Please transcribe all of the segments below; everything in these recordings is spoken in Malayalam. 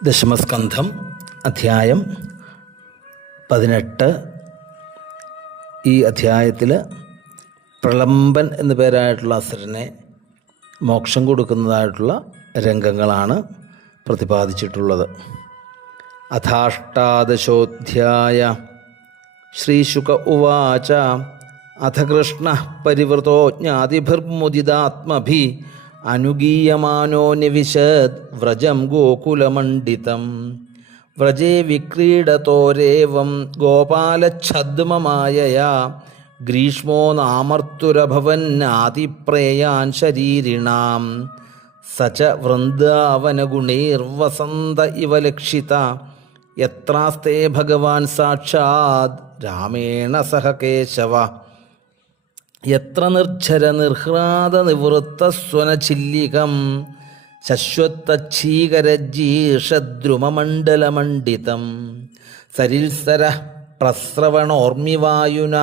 ദശമസ്കന്ധം അധ്യായം 18. ഈ അധ്യായത്തിൽ പ്രളംബൻ എന്നു പേരായിട്ടുള്ള അസുരനെ മോക്ഷം കൊടുക്കുന്നതായിട്ടുള്ള രംഗങ്ങളാണ് പ്രതിപാദിച്ചിട്ടുള്ളത്. അഥാഷ്ടാദശോധ്യായ ശ്രീശുക ഉവാച അഥ കൃഷ്ണ പരിവൃതോ ജ്ഞാതിഭിർമുദിതാത്മഭി അനുഗീയമാനോ നിവിശത് വ്രജം ഗോകുലമണ്ഡിതം വ്രജേ വിക്രീഡതോരേവം ഗോപാലച്ഛദ്മമായയാ ഗ്രീഷ്മോ നാമർത്തുരഭവന്നാതിപ്രേയാൻ ശരീരിണാം സ ച വൃന്ദാവനഗുണൈർവസന്ത ഇവ ലക്ഷിത യത്രാസ്തേ ഭഗവാൻ സാക്ഷാത് രാമേണ സഹ കേശവ യത്ര നിർജ്ജര നിർഹ്ലാദ നിവൃത്തസ്വനചില്ലികം ശശ്വത്തച്ഛീകരജ്ജീഷദ്രുമമണ്ഡലമണ്ഡിതം സരിത്സര പ്രസ്രവണോർമിവായുന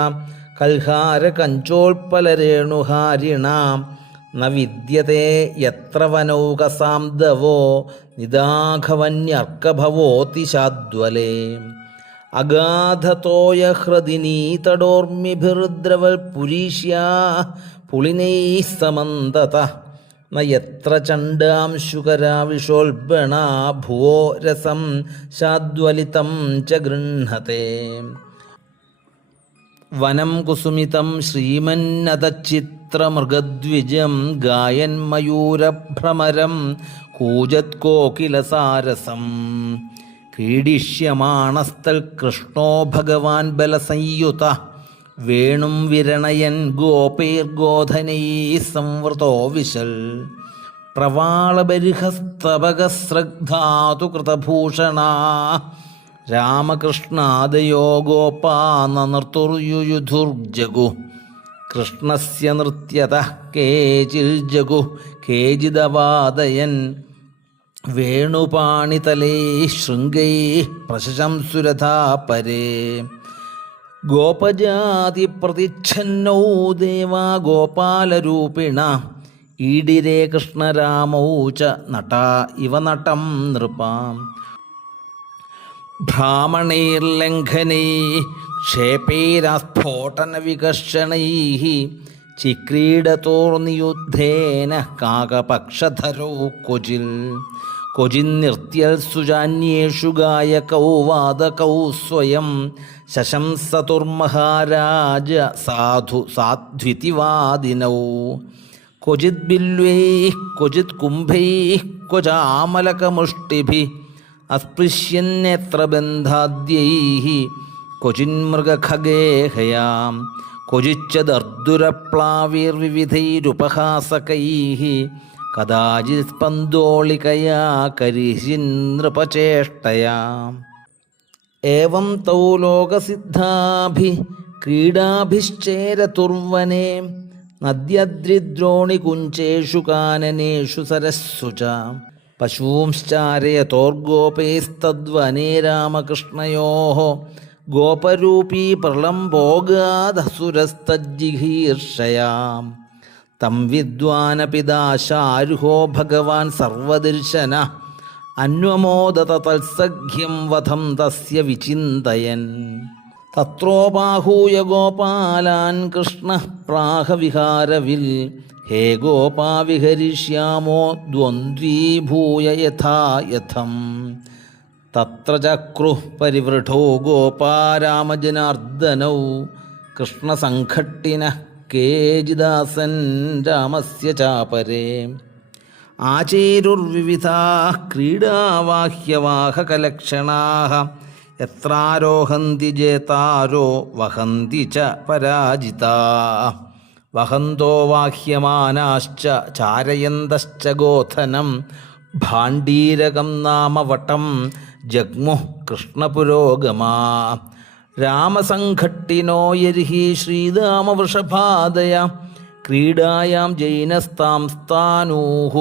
കൽഹാരകഞ്ചോൽപലരേണുഹാരിണ ന വിദ്യത്തെ യത്ര വനൗകസാംദവോ നിദാഘവന്യർക്കഭവോതിശാദ്വലേ അഗാധതോയഹൃദിനീതടോർമിഭിർദ്രവൽപുരീഷ്യാ പുളിനൈः സമന്തത ന യത്ര ചണ്ഡാംശുകരാവിഷോൽബണാ ഭുവോ രസം ശാദ്വലിതം ച ഗൃഹത്തെ വനം കുസുമിതം ശ്രീമന്നതച്ചിത്രമൃഗദ്വിജം ഗായൻ മയൂരഭ്രമരം കൂജത്കോകിലസാരസം ക്രീഡിഷ്യമാണസ്തൽ കൃഷ്ണോ ഭഗവാൻ ബലസംയുത വേണും വിരണയൻ ഗോപൈർഗോധനൈः സംവൃതോ വിശൽ പ്രവാളബരിഹസ്തഭഗസ്രഗ്ധാതു കൃതഭൂഷണാ രാമകൃഷ്ണാദയോ ഗോപാ നർത്തുർയുയുധുർജഗു കൃഷ്ണസ്യ നൃത്യതഃ കേചിൽജഗു കേചിദവാദയൻ വേണുപാണിതലൈः ശൃംഗൈः പ്രശംസുരഥാ പരേ ഗോപജാതിപ്രതിച്ഛന്നൗ ദേവാ ഗോപാലരൂപിണ ഈഡിരേ കൃഷ്ണരാമൗ ച നടാ ഇവ നടം നൃപാം ഭ്രാമണൈർലംഘനൈः ക്ഷേപൈരാസ്ഫോടനവികർഷണൈः ചിക്രീഡതോർനിയുദ്ധേന കാകപക്ഷധരൗ ക്വചിൽ ക്വചിന്നൃത്യൽ സുജാന്യേഷു ഗായകൗ വാദകൗ സ്വയം ശശംസതുർമഹാരാജ സാധു സാധ്വിതിവാദിനൗ ക്വചിത് ബില്വൈഃ ക്വചിത് കുംഭൈഃ ക്വചാമലകമുഷ്ടിഭിः അസ്പൃശ്യന്നേത്രബന്ധാദ്യൈः ക്വചിന്മൃഗഖഗേഹയാം ക്വചിച്ചദർദുരപ്ലാവിർവിവിധൈരുപഹാസകൈः കദാചിത് സ്പന്ദോളികയാ കരിഹിന്നൃപചേഷ്ടയാ ഏവം തൗ ലോകസിദ്ധാഭിः ക്രീഡാഭിശ്ചേരതുർവനെ നദ്യദ്രിദ്രോണികുഞ്ചേഷു കാനനേഷു സരസ്സു ച പശൂംശ്ചാരയതോർഗോപൈസ്തദ്വനെ രാമകൃഷ്ണയോः ഗോപരൂപീ പ്രളംബോഗാധസുരസ്തജ്ജിഹീർഷയാം തം വിദ്വാനപി ദാശാരുഹോ ഭഗവാൻ സർവദർശന അന്വമോദത തത്സഖ്യം വധം തസ്യ വിചിന്തയൻ തത്രോപാഹൂയ ഗോപാലാൻ കൃഷ്ണഃ പ്രാഹവിഹാരവിൽ ഹേ ഗോപാ വിഹരിഷ്യാമോ ദ്വന്ദ്വീഭൂയ യഥാ യഥം തത്ര ചക്രുഃ പരിവൃഢോ ഗോപാ രാമജനാർദ്ദനൗ കൃഷ്ണസംഘട്ടിനഃ കേചിദാസൻ രാമസ്യ ചാപരേ ആചേരുർവിവിധാഃ ക്രീഡാവാഹ്യവാഹകലക്ഷണാഃ യത്രാരോഹന്തി ജേതാരോ വഹന്തി ച പരാജിതാഃ വഹന്തോ വാഹ്യമാനാശ്ച ചാരയന്തശ്ച ഗോധനം ഭാണ്ഡീരകം നാമ വടം ജഗ്മുഃ കൃഷ്ണപുരോഗമാ രാമസംഘട്ടിനോ യർഹി ശ്രീരാമവൃഷഭാദയ ക്രീഡായാം ജൈനസ്താം സ്ഥാനൂഃ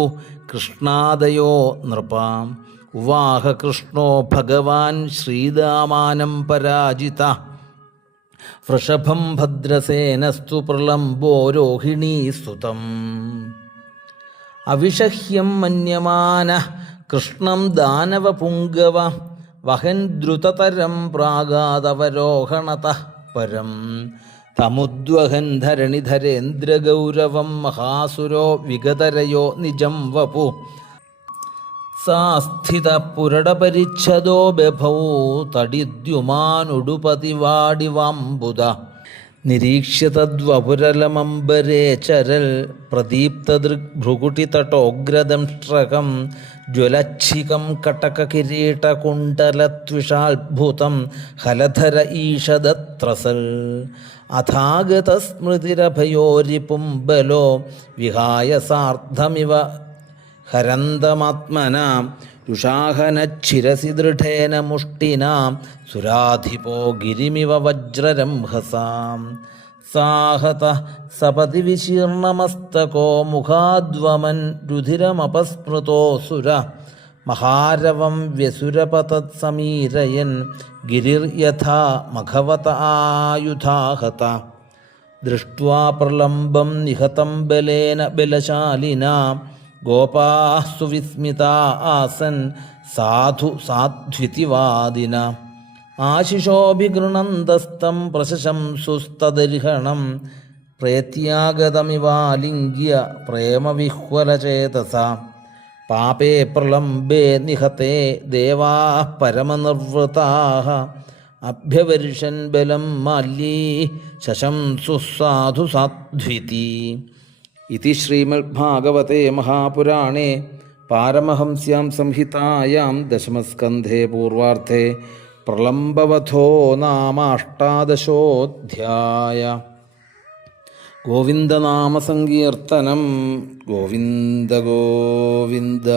കൃഷ്ണാദയോ നൃപാം ഉവാഹ കൃഷ്ണോ ഭഗവാൻ ശ്രീരാമാനം പരാജിത വൃഷഭം ഭദ്രസേനസ്തു പ്രളംബോ രോഹിണീസുതം അവിഷഹ്യം മന്യമാനഃ കൃഷ്ണം ദാനവപുങ്കവ വഹൻ ദ്രുതതരം പ്രാഗാദവരോഹണതഃ പരം തമുദ്വഹൻ ധരണിധരേന്ദ്രഗൗരവം മഹാസുരോ വിഗതരയോ നിജം വപു സാസ്ഥിത പുരടപരിച്ഛദോ ബഭൗ തടിദ്യുമാനുടുപതിവാടിവാംബുദ നിരീക്ഷ്യ തദ്വപുരലമംബരേ ചരൽ പ്രദീപ്തദൃഗ്ഭ്രുകുടിതടോഗ്രദംഷ്ട്രകം ജ്വലച്ഛികം കടകകിരീടകുണ്ഡലത്വിഷാത്ഭുതം ഹലധര ഈഷദത്രസൽ അഥാഗതസ്മൃതിരഭയോരിപുംബലോ വിഹായ സാർദ്ധമിവ ഹരന്തമാത്മന യുഷാഹനച്ഛിരസി ദൃഢേന മുഷ്ടിനാ സുരാധിപോ ഗിരിമിവ വജ്രരംഹസാം സാഹത സപതി വിശീർണമസ്തകോ മുഖാദ്വമൻ രുധിരമപസ്മൃതോസുര മഹാരവം വ്യസുരപതത്സമീരയൻ ഗിരിർയഥാ മഘവത ആയുധാഹത ദൃഷ്ട്വാ പ്രലംബം നിഹതം ബലേന ബലശാലിനാ ഗോപാഃ സുവിസ്മിതാ ആസൻ സാധു സാധ്വിതിവാദിന ആശിഷോഭിഗൃണന്തസ്തം പ്രശശംസുസ്തദർഹണം പ്രേത്യാഗതമിവാലിംഗ്യ പ്രേമവിഹ്വലചേതസ പാപേ പ്രലംബേ നിഹതേ ദേവാഃ പരമനിർവൃതാഃ അഭ്യവർഷൻ ബലം മാല്യേ ശശംസുഃ സാധു സാധ്വിതി. ഇതി ശ്രീമദ്ഭാഗവതേ മഹാപുരാണേ പാരമഹംസ്യാം സംഹിതായാം ദശമസ്കന്ധേ പൂർവാർദ്ധേ പ്രളംബവധോ നാമ അഷ്ടാദശോऽധ്യായ. ഗോവിന്ദനാമസങ്കീർത്തനം. ഗോവിന്ദ ഗോവിന്ദ.